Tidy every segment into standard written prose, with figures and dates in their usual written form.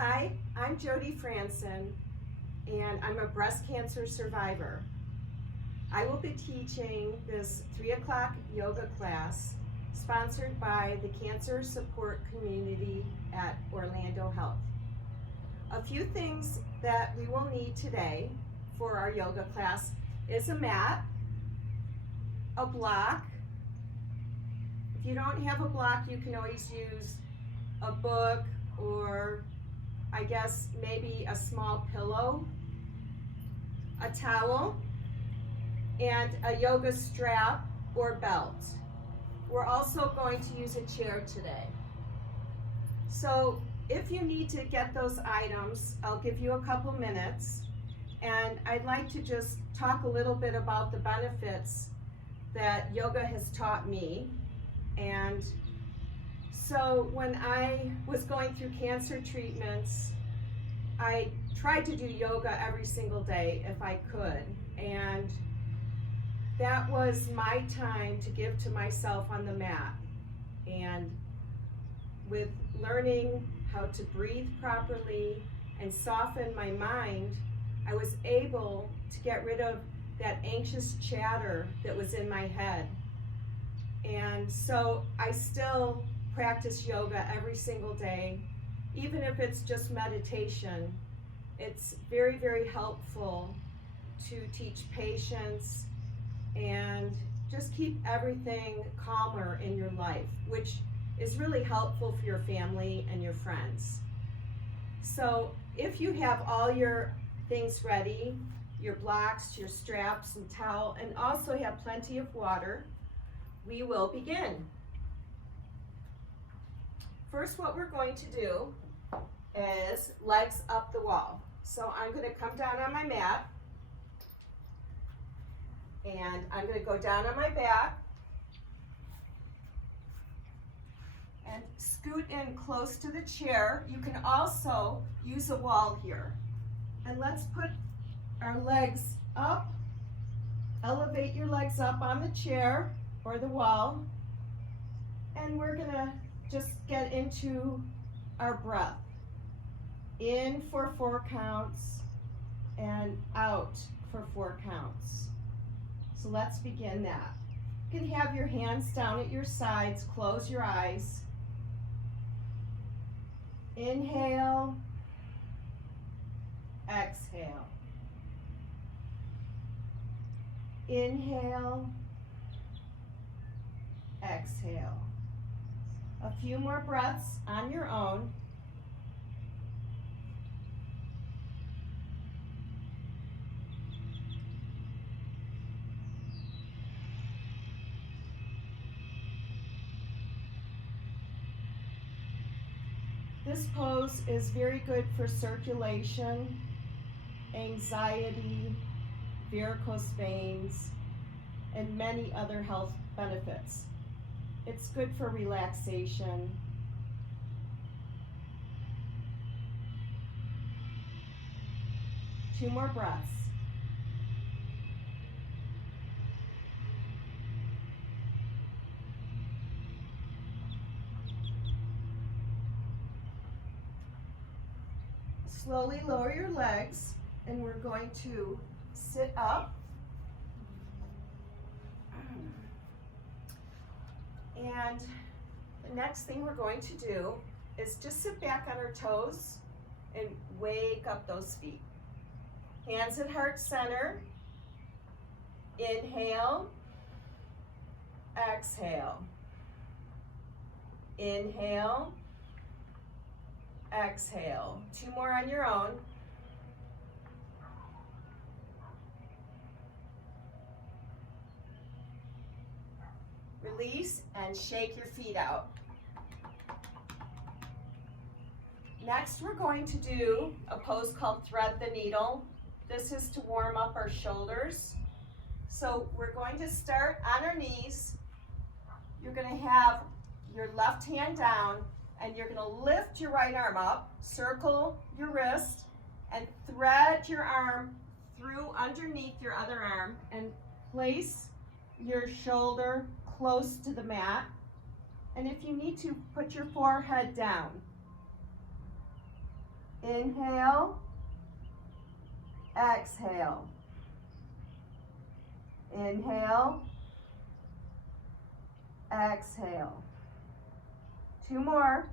Hi, I'm Jody Franson, and I'm a breast cancer survivor. I will be teaching this 3 o'clock yoga class sponsored by the Cancer Support Community at Orlando Health. A few things that we will need today for our yoga class is a mat, a block. If you don't have a block, you can always use a book or I guess maybe a small pillow, a towel, and a yoga strap or belt. We're also going to use a chair today. So if you need to get those items, I'll give you a couple minutes, and I'd like to just talk a little bit about the benefits that yoga has taught me. And so when I was going through cancer treatments, I tried to do yoga every single day if I could. And that was my time to give to myself on the mat. And with learning how to breathe properly and soften my mind, I was able to get rid of that anxious chatter that was in my head. And so I still practice yoga every single day, even if it's just meditation. It's very, very helpful to teach patience and just keep everything calmer in your life, which is really helpful for your family and your friends. So if you have all your things ready, your blocks, your straps and towel, and also have plenty of water, we will begin. First, what we're going to do is legs up the wall. So I'm going to come down on my mat, and I'm going to go down on my back and scoot in close to the chair. You can also use a wall here. And let's put our legs up. Elevate your legs up on the chair or the wall. And we're going to just get into our breath. In for 4 counts and out for 4 counts. So let's begin that. You can have your hands down at your sides, close your eyes. Inhale, exhale. Inhale, exhale. A few more breaths on your own. This pose is very good for circulation, anxiety, varicose veins, and many other health benefits. It's good for relaxation. Two more breaths. Slowly lower your legs, and we're going to sit up. And the next thing we're going to do is just sit back on our toes and wake up those feet. Hands at heart center. Inhale, exhale. Inhale, exhale. 2 more on your own. Release and shake your feet out. Next, we're going to do a pose called thread the needle. This is to warm up our shoulders. So we're going to start on our knees. You're going to have your left hand down, and you're going to lift your right arm up, circle your wrist, and thread your arm through underneath your other arm, and place your shoulder close to the mat. And if you need to, put your forehead down. Inhale, exhale. Inhale, exhale. 2 more.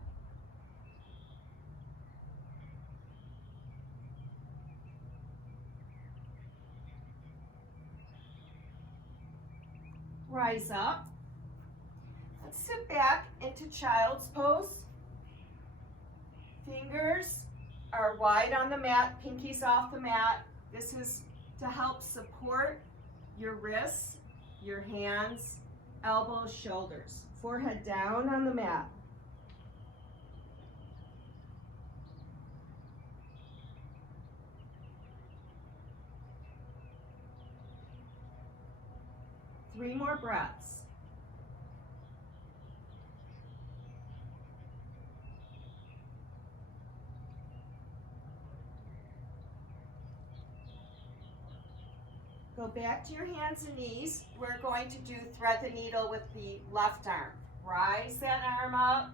Rise up. Let's sit back into child's pose. Fingers are wide on the mat, pinkies off the mat. This is to help support your wrists, your hands, elbows, shoulders. Forehead down on the mat. Three more breaths. Go back to your hands and knees. We're going to do thread the needle with the left arm. Rise that arm up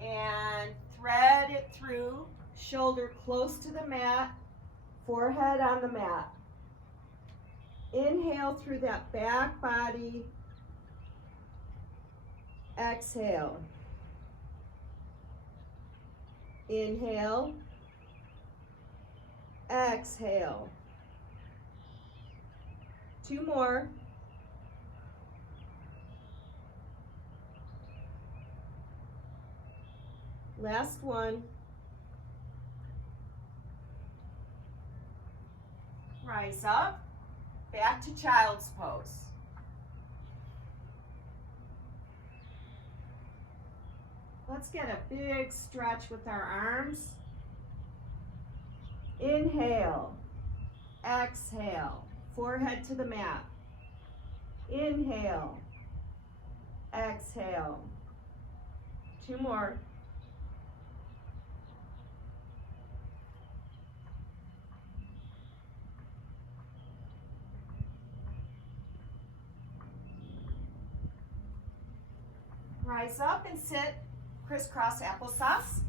and thread it through, shoulder close to the mat, forehead on the mat. Inhale through that back body. Exhale. Inhale. Exhale. 2 more. Last one. Rise up. Back to child's pose. Let's get a big stretch with our arms. Inhale. Exhale. Forehead to the mat. Inhale. Exhale. 2 more. Rise up and sit crisscross applesauce.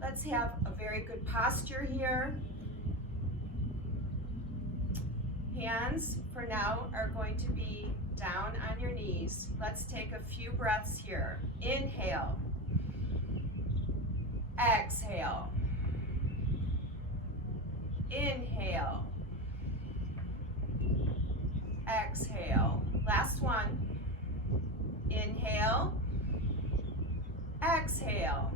Let's have a very good posture here. Hands, for now, are going to be down on your knees. Let's take a few breaths here. Inhale. Exhale. Inhale. Exhale. Last one. Inhale. Exhale.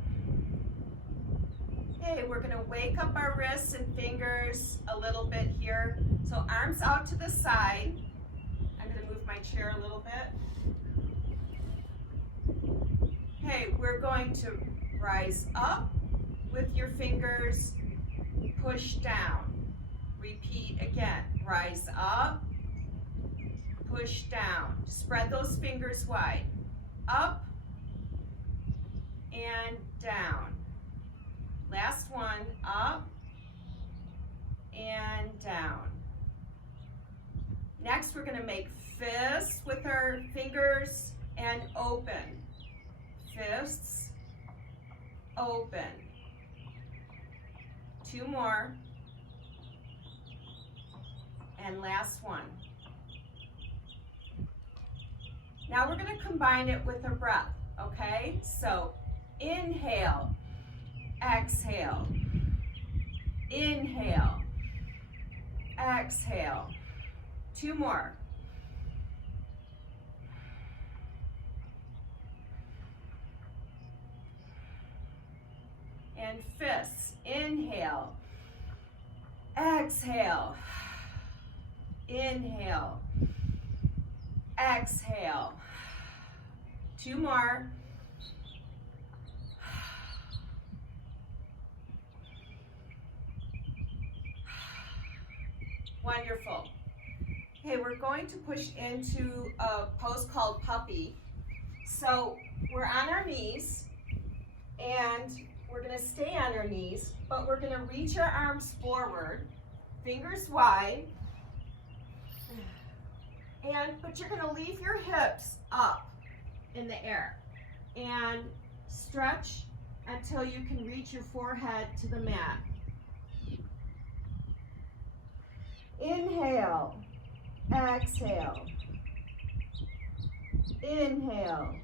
Okay, we're going to wake up our wrists and fingers a little bit here. So arms out to the side. I'm going to move my chair a little bit. Okay, we're going to rise up with your fingers, push down. Repeat again. Rise up, push down. Spread those fingers wide. Up and down. Last one, up and down. Next, we're going to make fists with our fingers and open. Fists, open. 2 more. And last one. Now we're going to combine it with a breath, okay? So inhale, exhale, inhale, exhale. 2 more. And fists, inhale, exhale, inhale, exhale. 2 more. Wonderful. Okay, we're going to push into a pose called puppy. So we're on our knees, and we're going to stay on our knees, but we're going to reach our arms forward, fingers wide, but you're going to leave your hips up in the air. And Stretch until you can reach your forehead to the mat. Inhale, exhale. Inhale,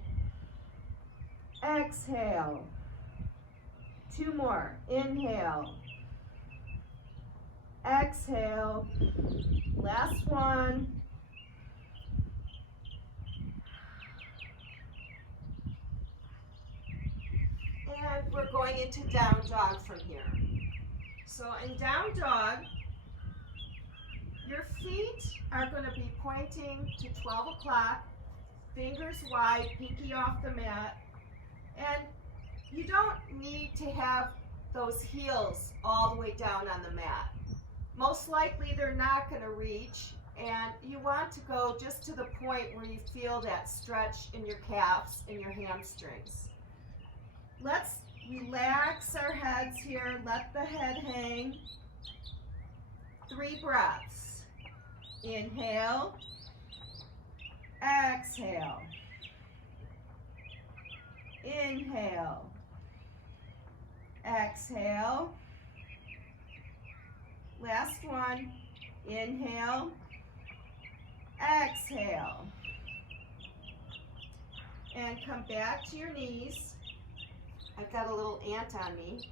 exhale. 2 more. Inhale, exhale. Last one. And we're going into down dog from here. So in down dog, your feet are going to be pointing to 12 o'clock, fingers wide, pinky off the mat. And you don't need to have those heels all the way down on the mat. Most likely they're not going to reach, and you want to go just to the point where you feel that stretch in your calves and your hamstrings. Let's relax our heads here. Let the head hang. 3 breaths. Inhale, exhale. Inhale, exhale. Last one. Inhale, exhale. And come back to your knees. I've got a little ant on me.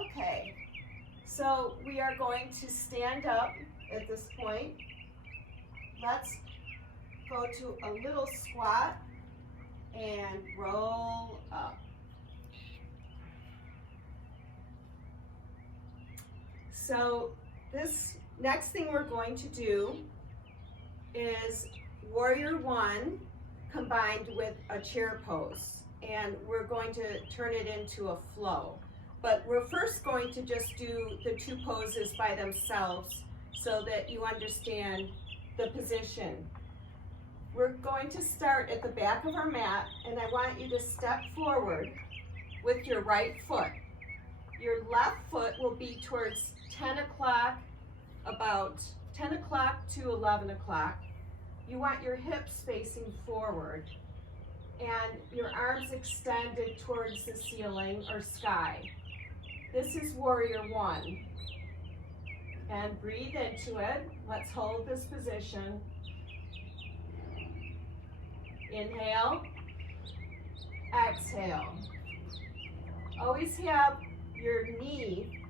Okay, so we are going to stand up at this point. Let's go to a little squat and roll up. So this next thing we're going to do is Warrior One combined with a chair pose. And we're going to turn it into a flow. But we're first going to just do the 2 poses by themselves so that you understand the position. We're going to start at the back of our mat, and I want you to step forward with your right foot. Your left foot will be towards 10 o'clock, about 10 o'clock to 11 o'clock. You want your hips facing forward and your arms extended towards the ceiling or sky. This is Warrior One. And breathe into it. Let's hold this position. Inhale, exhale. Always have your knee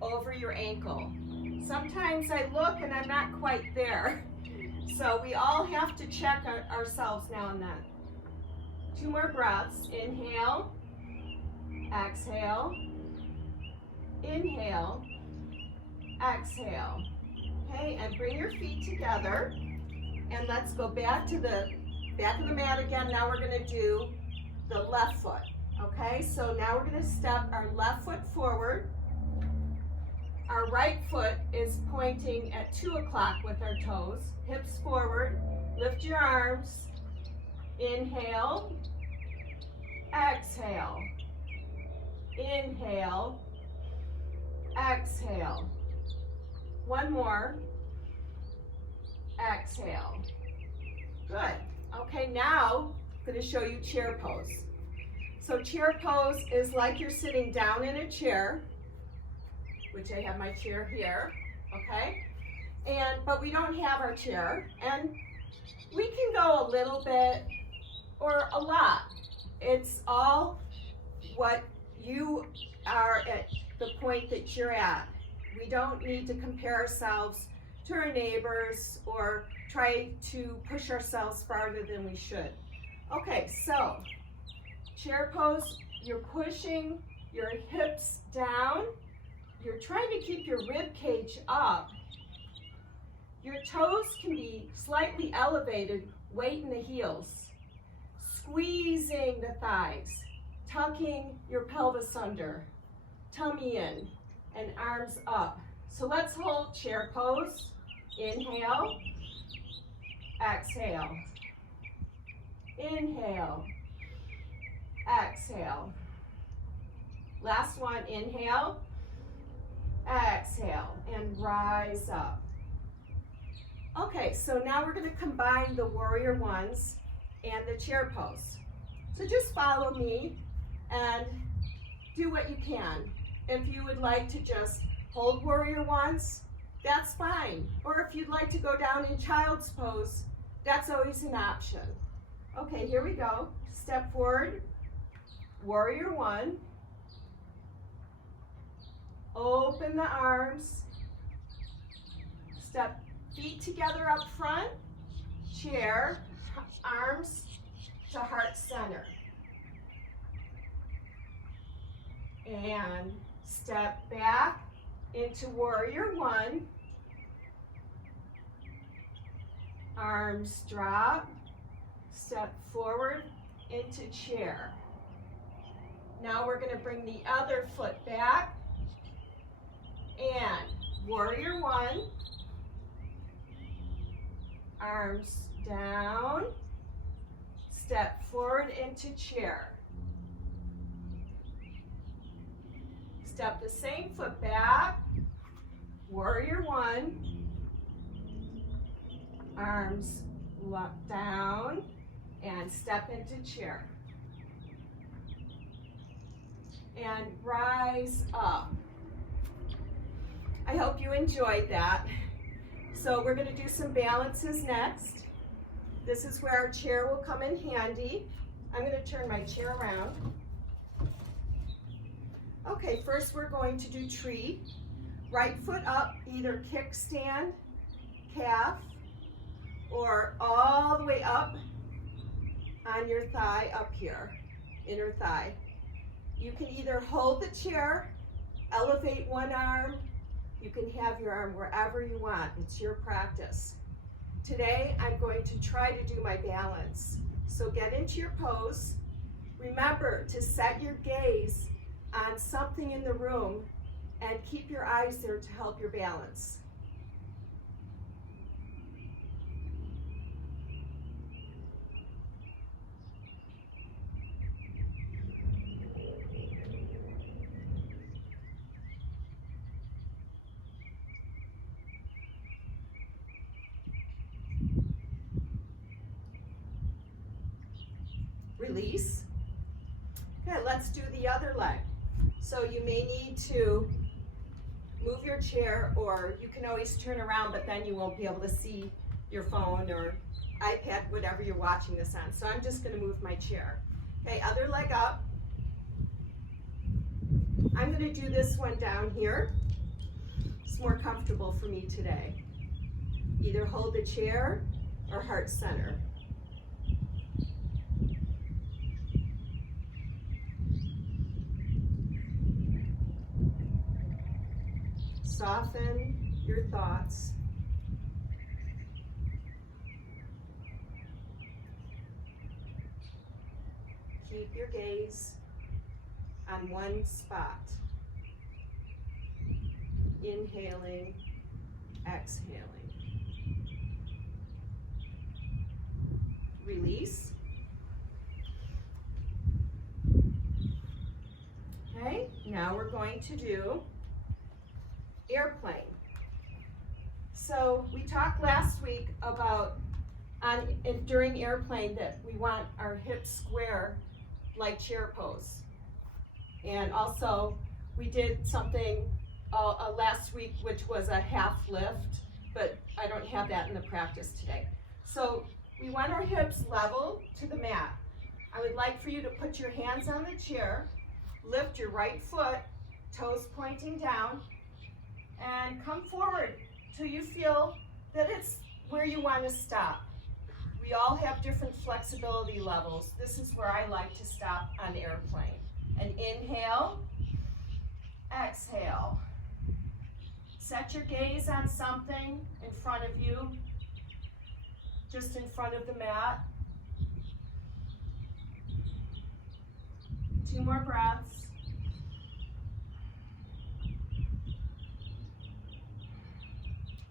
over your ankle. Sometimes I look and I'm not quite there. So we all have to check ourselves now and then. 2 more breaths. Inhale, exhale, inhale, exhale. Okay, and bring your feet together. And let's go back to the back of the mat again. Now we're going to do the left foot. Okay, so now we're going to step our left foot forward. Our right foot is pointing at 2 o'clock with our toes. Hips forward. Lift your arms. Inhale, exhale, inhale, exhale. 1 more, exhale. Good. Okay, now I'm going to show you chair pose. So chair pose is like you're sitting down in a chair, which I have my chair here, okay? But we don't have our chair, and we can go a little bit or a lot. It's all what you are at the point that you're at. We don't need to compare ourselves to our neighbors or try to push ourselves farther than we should. Okay, so chair pose, you're pushing your hips down. You're trying to keep your rib cage up. Your toes can be slightly elevated, weight in the heels. Squeezing the thighs, tucking your pelvis under, tummy in, and arms up. So let's hold chair pose. Inhale, exhale. Inhale, exhale. Last one, inhale, exhale, and rise up. Okay, so now we're going to combine the Warrior Ones and the chair pose. So just follow me and do what you can. If you would like to just hold warrior once, that's fine. Or if you'd like to go down in child's pose, that's always an option. Okay, here we go. Step forward, warrior one. Open the arms. Step feet together up front, chair, arms to heart center. And step back into warrior one. Arms drop. Step forward into chair. Now we're going to bring the other foot back. And warrior one. Arms down. Step forward into chair. Step the same foot back. Warrior one. Arms down and step into chair. And rise up. I hope you enjoyed that. So we're going to do some balances next. This is where our chair will come in handy. I'm going to turn my chair around. Okay, first we're going to do tree. Right foot up, either kickstand, calf, or all the way up on your thigh up here, inner thigh. You can either hold the chair, elevate one arm. You can have your arm wherever you want. It's your practice. Today, I'm going to try to do my balance. So get into your pose. Remember to set your gaze on something in the room and keep your eyes there to help your balance. Release. Okay, let's do the other leg. So you may need to move your chair, or you can always turn around, but then you won't be able to see your phone or iPad, whatever you're watching this on. So I'm just going to move my chair. Okay, other leg up. I'm going to do this one down here. It's more comfortable for me today. Either hold the chair or heart center. Soften your thoughts. Keep your gaze on one spot. Inhaling, exhaling. Release. Okay, now we're going to do airplane. So we talked last week about during airplane that we want our hips square like chair pose. And also we did something last week which was a half lift, but I don't have that in the practice today. So we want our hips level to the mat. I would like for you to put your hands on the chair, lift your right foot, toes pointing down, and come forward till you feel that it's where you want to stop. We all have different flexibility levels. This is where I like to stop on airplane. And inhale, exhale. Set your gaze on something in front of you, just in front of the mat. 2 more breaths.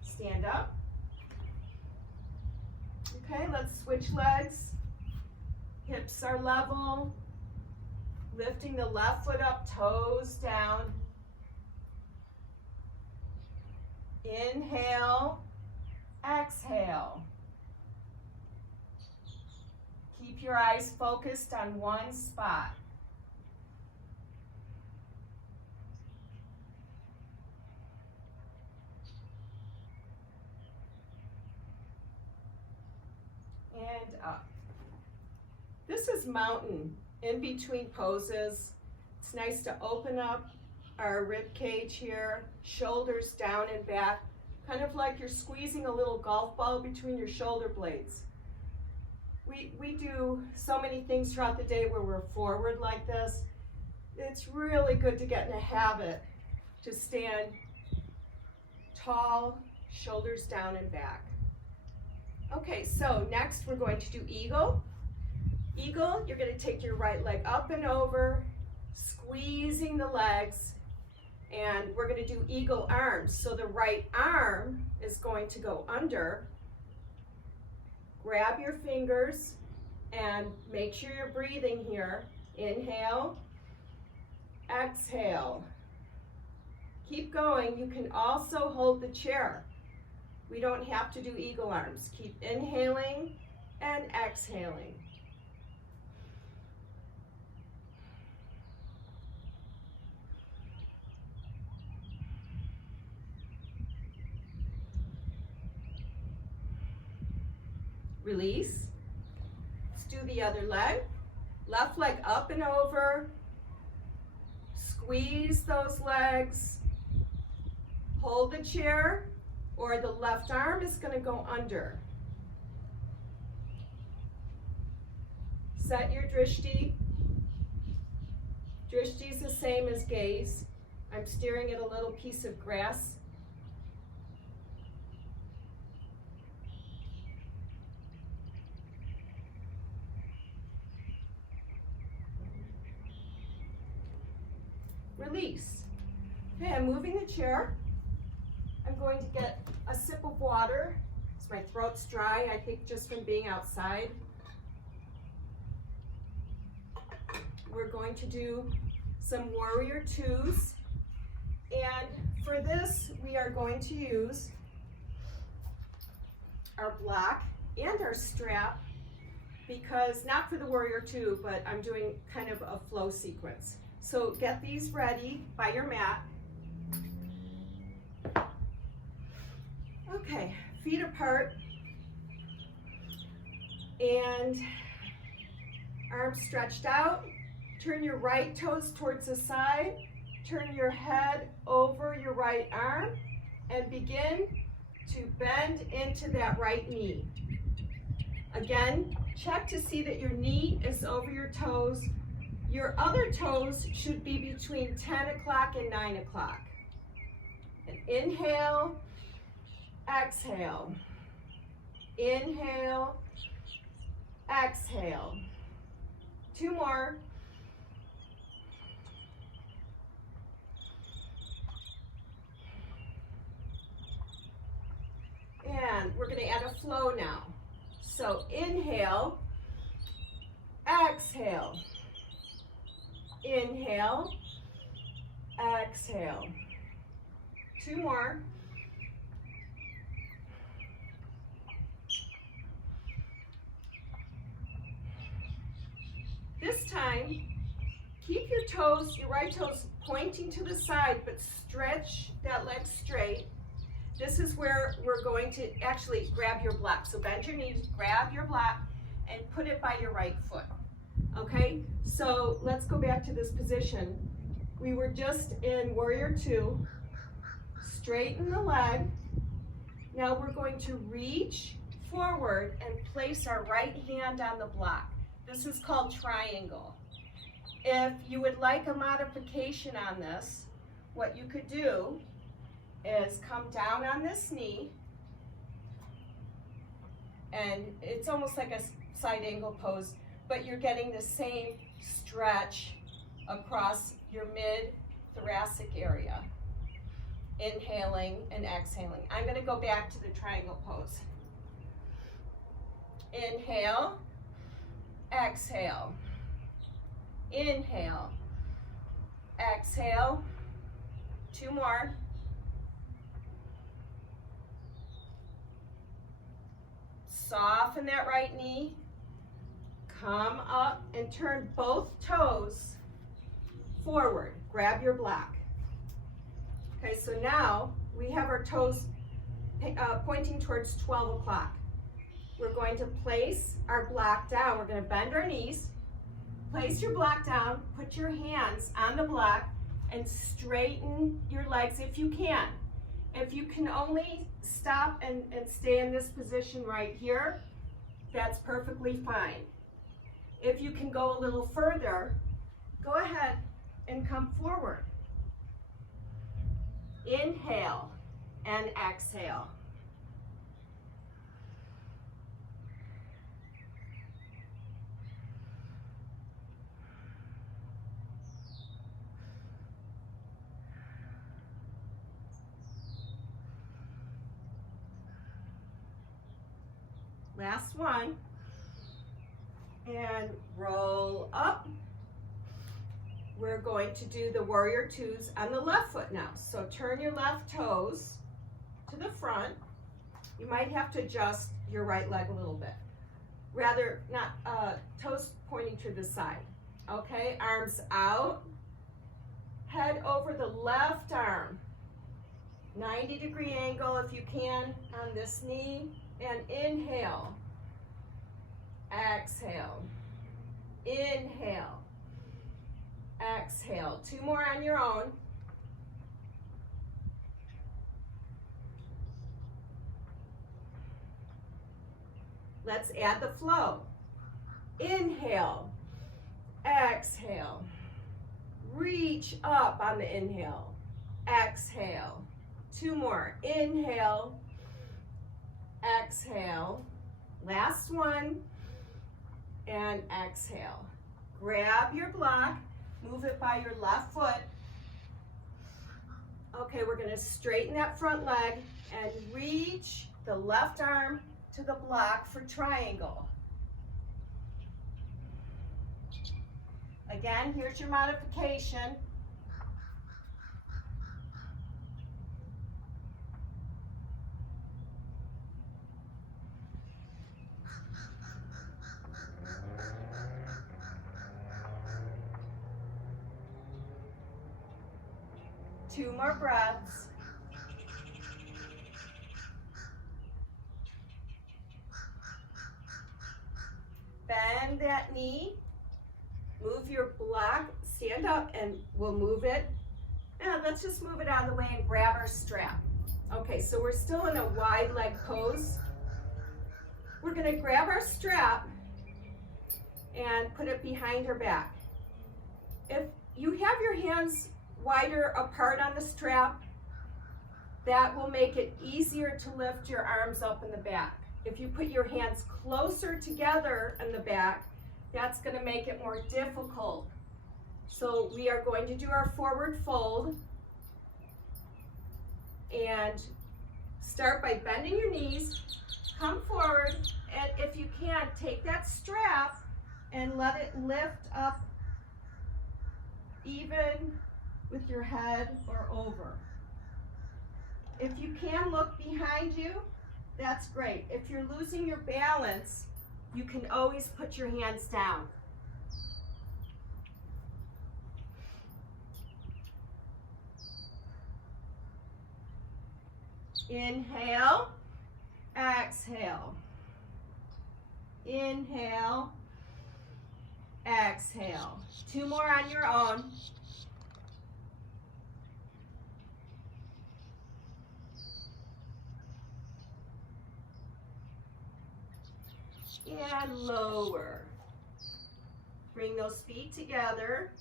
Stand up. Okay, let's switch legs. Hips are level. Lifting the left foot up, toes down. Inhale, exhale. Keep your eyes focused on one spot. And up. This is mountain, in between poses. It's nice to open up our rib cage here, shoulders down and back, kind of like you're squeezing a little golf ball between your shoulder blades. We do so many things throughout the day where we're forward like this. It's really good to get in a habit to stand tall, shoulders down and back. Okay, so next we're going to do eagle. Eagle, you're going to take your right leg up and over, squeezing the legs, and we're going to do eagle arms. So the right arm is going to go under. Grab your fingers and make sure you're breathing here. Inhale, exhale. Keep going. You can also hold the chair. We don't have to do eagle arms. Keep inhaling and exhaling. Release. Let's do the other leg. Left leg up and over. Squeeze those legs. Hold the chair, or the left arm is going to go under. Set your drishti. Drishti is the same as gaze. I'm staring at a little piece of grass. Release. Okay, I'm moving the chair. I'm going to get a sip of water. My throat's dry, I think, just from being outside. We're going to do some warrior twos. And for this, we are going to use our block and our strap, because not for the warrior two, but I'm doing kind of a flow sequence. So get these ready by your mat. Okay, feet apart and arms stretched out. Turn your right toes towards the side. Turn your head over your right arm and begin to bend into that right knee. Again, check to see that your knee is over your toes. Your other toes should be between 10 o'clock and 9 o'clock. And inhale, exhale. Inhale, exhale. Two more. And we're going to add a flow now. So inhale, exhale. Inhale, exhale. Two more. This time, keep your toes, your right toes pointing to the side, but stretch that leg straight. This is where we're going to actually grab your block. So bend your knees, grab your block, and put it by your right foot. Okay, so let's go back to this position. We were just in warrior two. Straighten the leg. Now we're going to reach forward and place our right hand on the block. This is called triangle. If you would like a modification on this, what you could do is come down on this knee, and it's almost like a side angle pose, but you're getting the same stretch across your mid-thoracic area. Inhaling and exhaling. I'm going to go back to the triangle pose. Inhale, exhale. Inhale, exhale. Two more. Soften that right knee. Come up and turn both toes forward. Grab your block. Okay, so now we have our toes pointing towards 12 o'clock. We're going to place our block down. We're going to bend our knees. Place your block down. Put your hands on the block and straighten your legs if you can. If you can only stop and stay in this position right here, that's perfectly fine. If you can go a little further, go ahead and come forward. Inhale and exhale. Last one. And roll up. We're going to do the warrior twos on the left foot now. So turn your left toes to the front. You might have to adjust your right leg a little bit. Rather, not toes pointing to the side. Okay, arms out. Head over the left arm. 90-degree angle if you can on this knee. And inhale. Exhale. Inhale. Exhale. 2 more on your own. Let's add the flow. Inhale. Exhale. Reach up on the inhale. Exhale. 2 more. Inhale. Exhale. Last one. And exhale. Grab your block. Move it by your left foot. Okay, we're going to straighten that front leg and reach the left arm to the block for triangle. Again, here's your modification. Two more breaths. Bend that knee. Move your block. Stand up and we'll move it. Now let's just move it out of the way and grab our strap. Okay, so we're still in a wide leg pose. We're going to grab our strap and put it behind her back. If you have your hands wider apart on the strap, that will make it easier to lift your arms up in the back. If you put your hands closer together in the back, that's going to make it more difficult. So we are going to do our forward fold and start by bending your knees, come forward, and if you can, take that strap and let it lift up even with your head or over. If you can look behind you, that's great. If you're losing your balance, you can always put your hands down. Inhale, exhale. Inhale, exhale. 2 more on your own. And lower. Bring those feet together.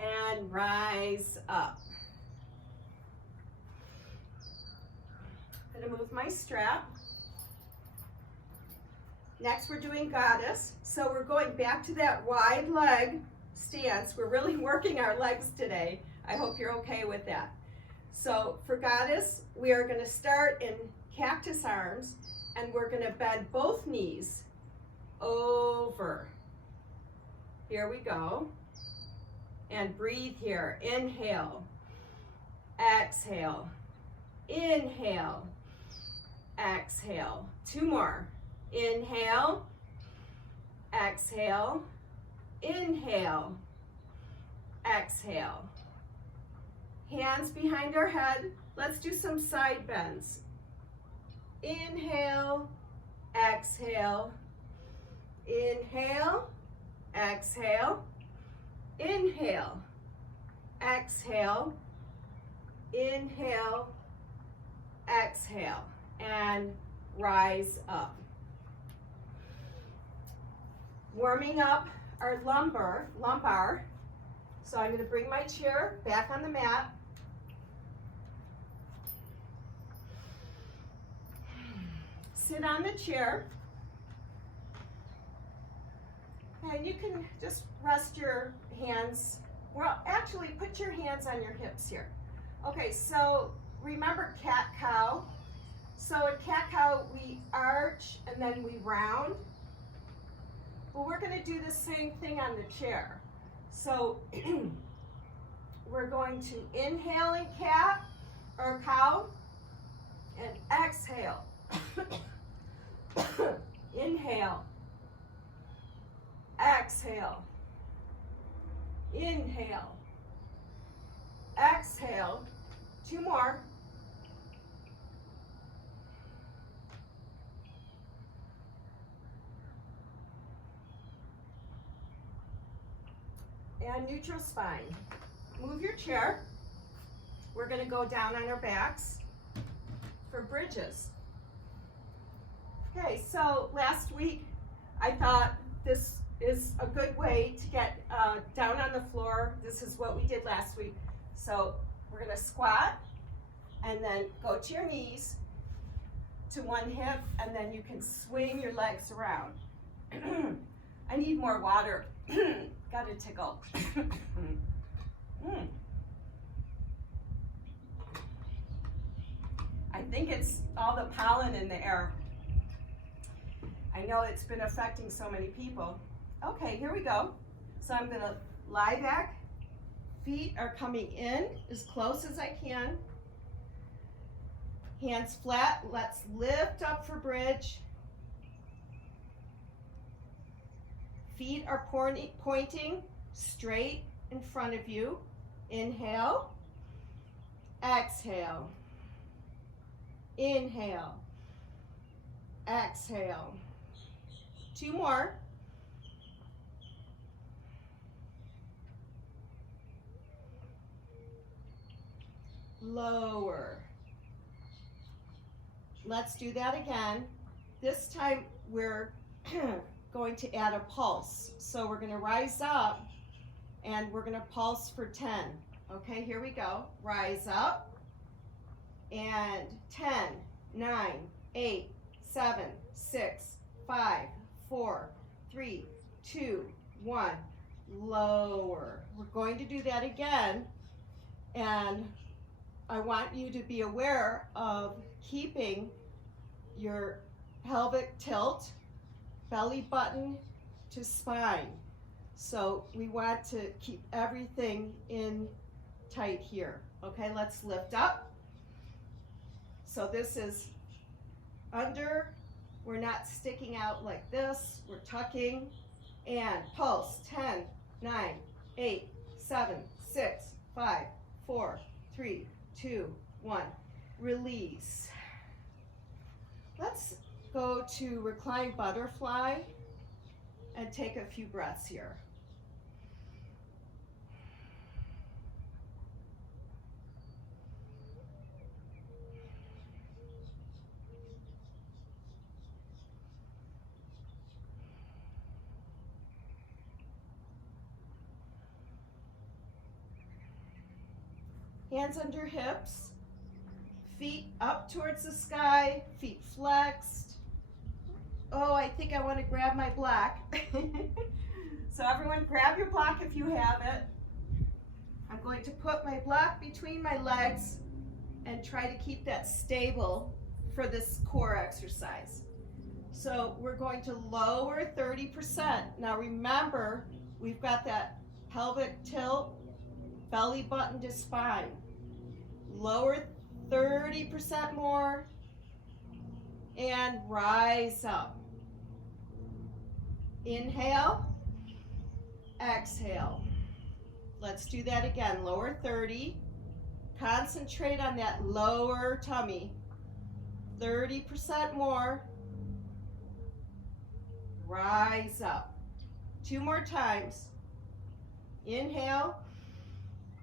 And rise up. I'm going to move my strap. Next we're doing goddess. So we're going back to that wide leg stance. We're really working our legs today. I hope you're okay with that. So for goddess, we are going to start in cactus arms, and we're going to bend both knees over. Here we go. And breathe here. Inhale. Exhale. Inhale. Exhale. 2 more. Inhale, exhale, inhale, exhale. Hands behind our head. Let's do some side bends. Inhale, exhale, inhale, exhale, inhale, exhale, inhale, exhale, and rise up. Warming up our lumbar. So I'm going to bring my chair back on the mat. Sit on the chair. And you can just rest your hands. Well, actually, put your hands on your hips here. Okay, so remember cat-cow. So in cat-cow, we arch and then we round. Well, we're going to do the same thing on the chair. So we're going to inhale in cat or cow and exhale. Inhale. Exhale. Inhale. Exhale. 2 more. And neutral spine. Move your chair. We're going to go down on our backs for bridges. Okay, so last week I thought this is a good way to get down on the floor. This is what we did last week. So we're going to squat and then go to your knees to one hip, and then you can swing your legs around. I need more water. Got a tickle. I think it's all the pollen in the air. I know it's been affecting so many people. Okay, here we go. So I'm going to lie back. Feet are coming in as close as I can. Hands flat. Let's lift up for bridge. Feet are pointing straight in front of you. Inhale. Exhale. Inhale. Exhale. 2 more. Lower. Let's do that again. This time we're going to add a pulse. So we're going to rise up and we're going to pulse for 10. Okay, here we go. Rise up and 10, 9, 8, 7, 6, 5, 4, 3, 2, 1. Lower. We're going to do that again, and I want you to be aware of keeping your pelvic tilt, belly button to spine. So we want to keep everything in tight here. Okay, let's lift up. So this is under. We're not sticking out like this. We're tucking. And pulse. 10, 9, 8, 7, 6, 5, 4, 3, 2, 1. Release. Let's go to Recline Butterfly and take a few breaths here. Hands under hips, feet up towards the sky, feet flexed. Oh, I think I want to grab my block. So everyone grab your block if you have it. I'm going to put my block between my legs and try to keep that stable for this core exercise. So we're going to lower 30%. Now remember, we've got that pelvic tilt, belly button to spine. Lower 30% more and rise up. Inhale, exhale. Let's do that again. Lower 30. Concentrate on that lower tummy. 30% more. Rise up. 2 more times. Inhale,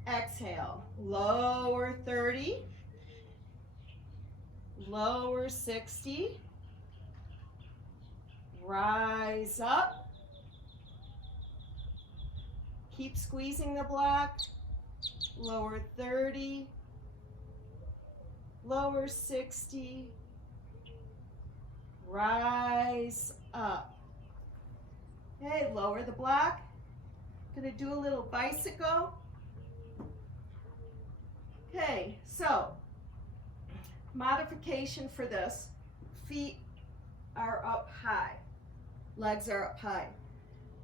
exhale. Lower 30. Lower 60. Rise up. Keep squeezing the block. Lower 30. Lower 60. Rise up. Okay, lower the block. Gonna do a little bicycle. Okay, so modification for this. Feet are up high. Legs are up high.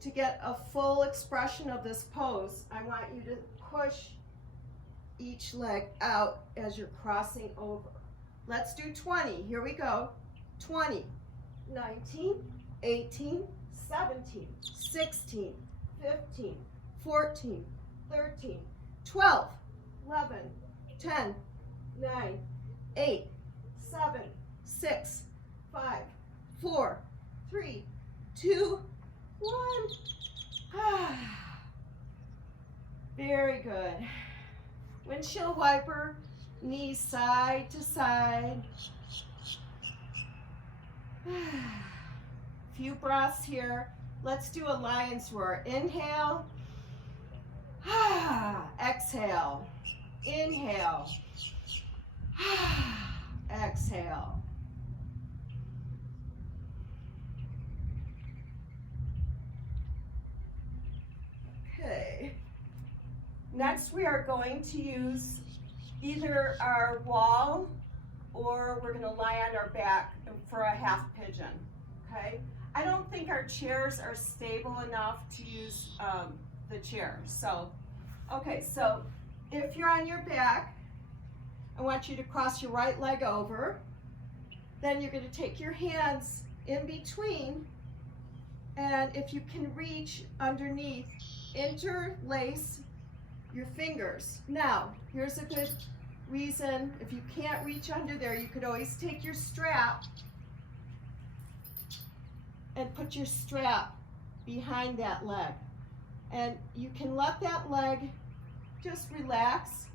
To get a full expression of this pose, I want you to push each leg out as you're crossing over. Let's do 20. Here we go. 20, 19, 18, 17, 16, 15, 14, 13, 12, 11, 10, 9, 8, 7, 6, 5, 4, 3, 2, 1. Very good. Windshield wiper, knees side to side. Few breaths here. Let's do a lion's roar. Inhale. Exhale. Inhale. Exhale. Okay. Next, we are going to use either our wall or we're going to lie on our back for a half pigeon. Okay. I don't think our chairs are stable enough to use the chair. So, okay, so if you're on your back, I want you to cross your right leg over. Then you're going to take your hands in between, and if you can reach underneath, interlace your fingers. Now, here's a good reason. If you can't reach under there, you could always take your strap and put your strap behind that leg. And you can let that leg just relax,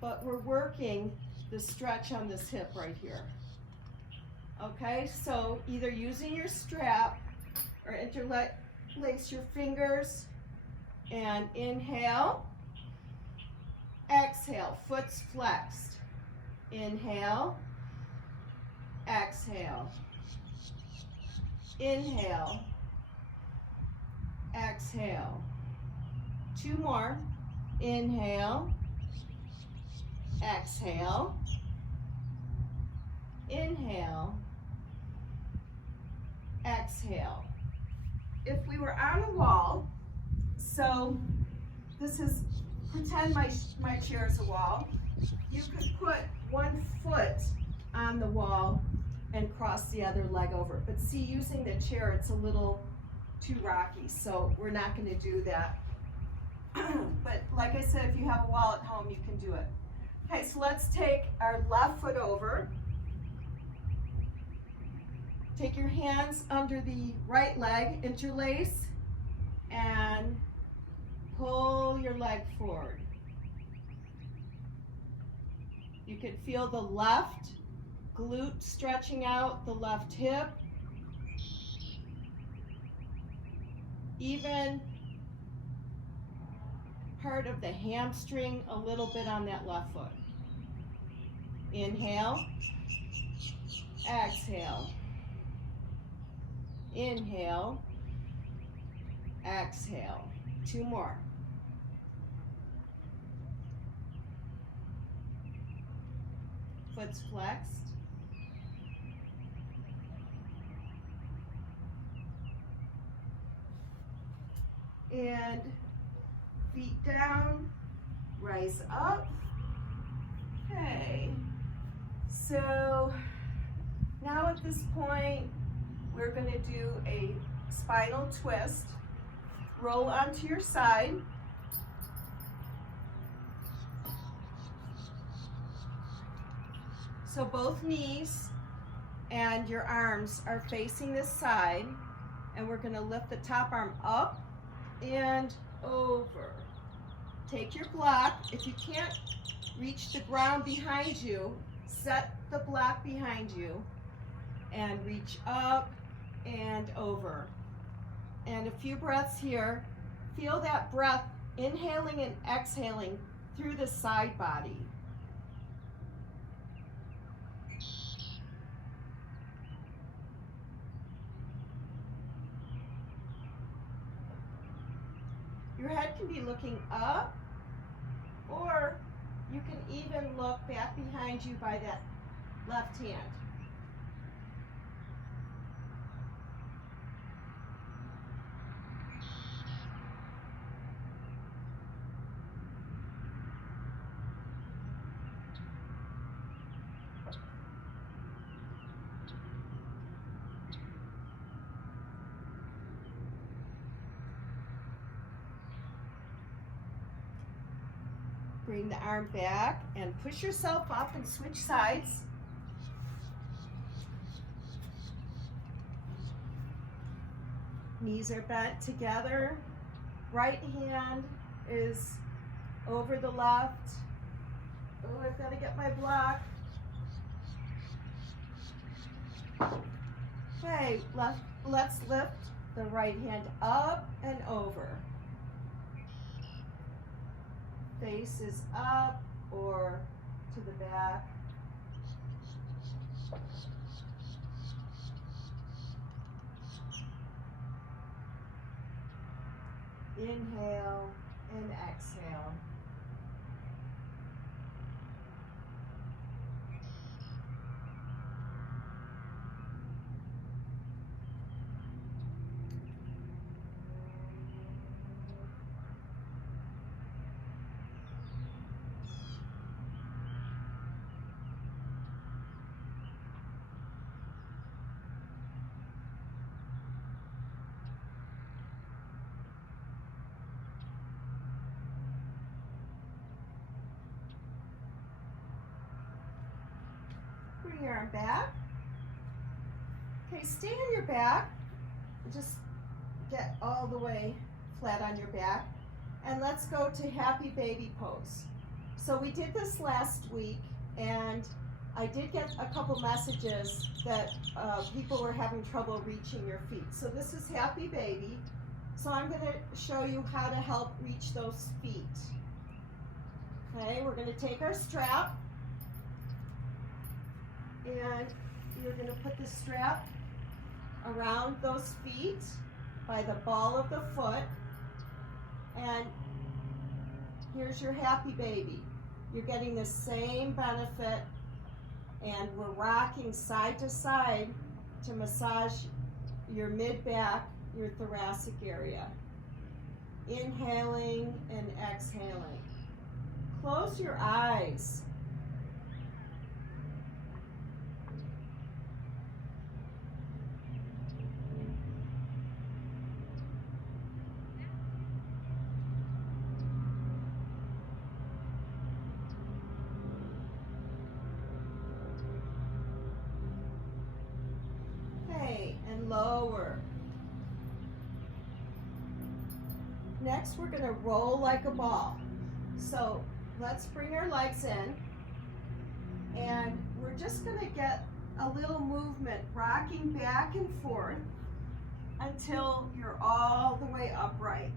but we're working the stretch on this hip right here. Okay, so either using your strap or interlace your fingers and inhale, exhale, foot's flexed. Inhale, exhale. Inhale, exhale. 2 more. Inhale, exhale. Inhale, exhale. If we were on a wall, so this is, pretend my chair is a wall. You could put 1 foot on the wall and cross the other leg over. But see, using the chair, it's a little too rocky, so we're not going to do that. But like I said, if you have a wall at home, you can do it. Okay, so let's take our left foot over. Take your hands under the right leg, interlace, and pull your leg forward. You can feel the left glute stretching out, the left hip. Even part of the hamstring a little bit on that left foot. Inhale, exhale. Inhale, exhale. 2 more. Foot's flexed. And feet down, rise up. Okay, so now at this point, we're going to do a spinal twist. Roll onto your side. So both knees and your arms are facing this side, and we're going to lift the top arm up and over. Take your block. If you can't reach the ground behind you, set the block behind you and reach up and over. And a few breaths here. Feel that breath inhaling and exhaling through the side body. Your head can be looking up, or you can even look back behind you by that left hand. Bring the arm back and push yourself up and switch sides. Knees are bent together. Right hand is over the left. Oh, I've got to get my block. Okay, let's lift the right hand up and over. Face is up or to the back. Inhale and exhale. Bring your arm back. Okay, stay on your back. Just get all the way flat on your back. And let's go to happy baby pose. So we did this last week, and I did get a couple messages that people were having trouble reaching your feet. So this is happy baby. So I'm going to show you how to help reach those feet. Okay, we're going to take our strap, and you're going to put the strap around those feet by the ball of the foot, and here's your happy baby. You're getting the same benefit, and we're rocking side to side to massage your mid-back, your thoracic area. Inhaling and exhaling. Close your eyes. And lower. Next, we're going to roll like a ball. So let's bring our legs in, and we're just going to get a little movement, rocking back and forth until you're all the way upright.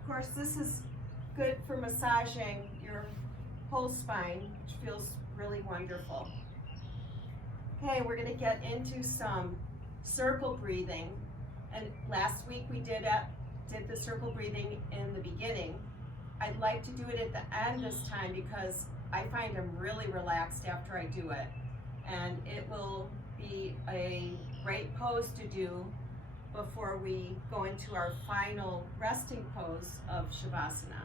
Of course, this is good for massaging your whole spine, which feels really wonderful. Okay, we're going to get into some circle breathing. And last week we did the circle breathing in the beginning. I'd like to do it at the end this time because I find I'm really relaxed after I do it. And it will be a great pose to do before we go into our final resting pose of Shavasana.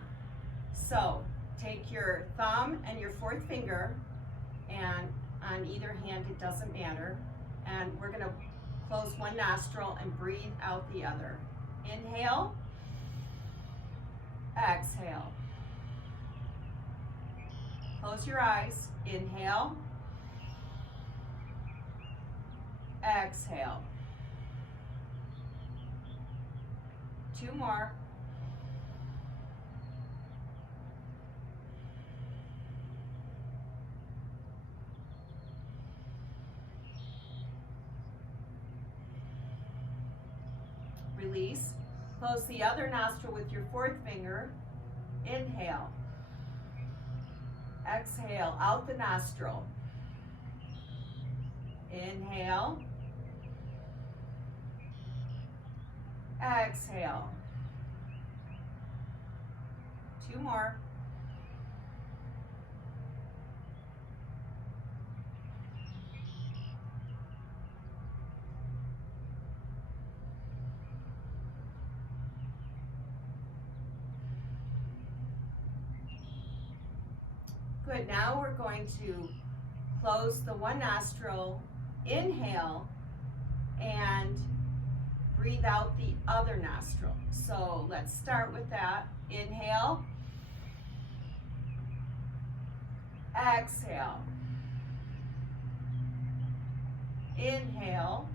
So take your thumb and your fourth finger, and on either hand, it doesn't matter, and we're going to close one nostril and breathe out the other. Inhale, exhale. Close your eyes. Inhale, exhale. 2 more. Release. Close the other nostril with your fourth finger. Inhale. Exhale out the nostril. Inhale. Exhale. 2 more. Good, now we're going to close the one nostril, inhale, and breathe out the other nostril. So let's start with that. Inhale, exhale, inhale,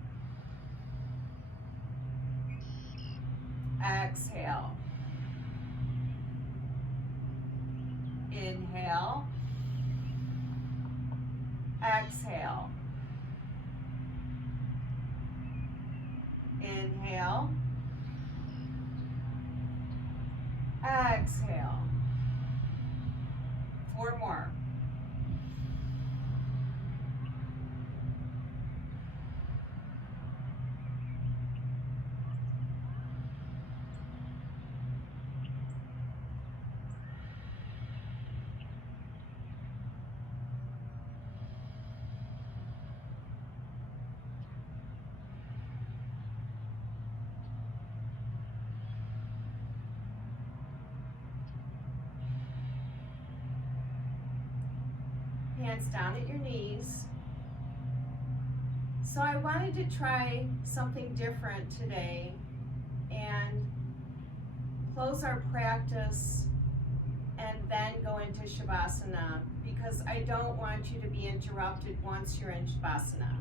exhale, inhale, exhale, inhale, exhale. 4 more. Hands down at your knees. So I wanted to try something different today and close our practice and then go into Shavasana, because I don't want you to be interrupted once you're in Shavasana.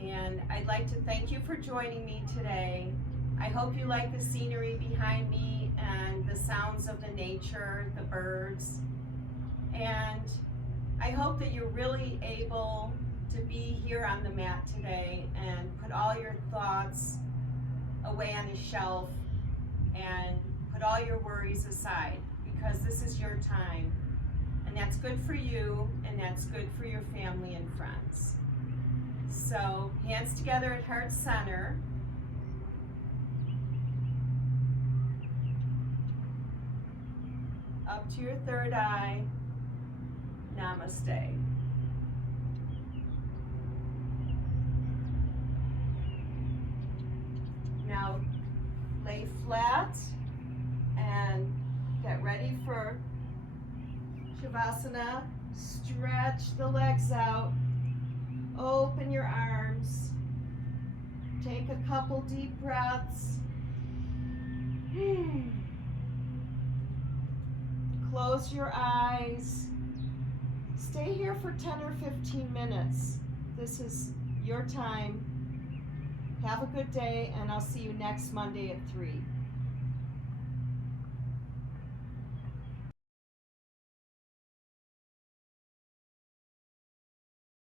And I'd like to thank you for joining me today. I hope you like the scenery behind me and the sounds of the nature, the birds. And I hope that you're really able to be here on the mat today and put all your thoughts away on a shelf and put all your worries aside, because this is your time. And that's good for you, and that's good for your family and friends. So, hands together at heart center. Up to your third eye. Namaste. Now lay flat and get ready for Shavasana. Stretch the legs out. Open your arms. Take a couple deep breaths. Close your eyes. Stay here for 10 or 15 minutes. This is your time. Have a good day, and I'll see you next Monday at 3.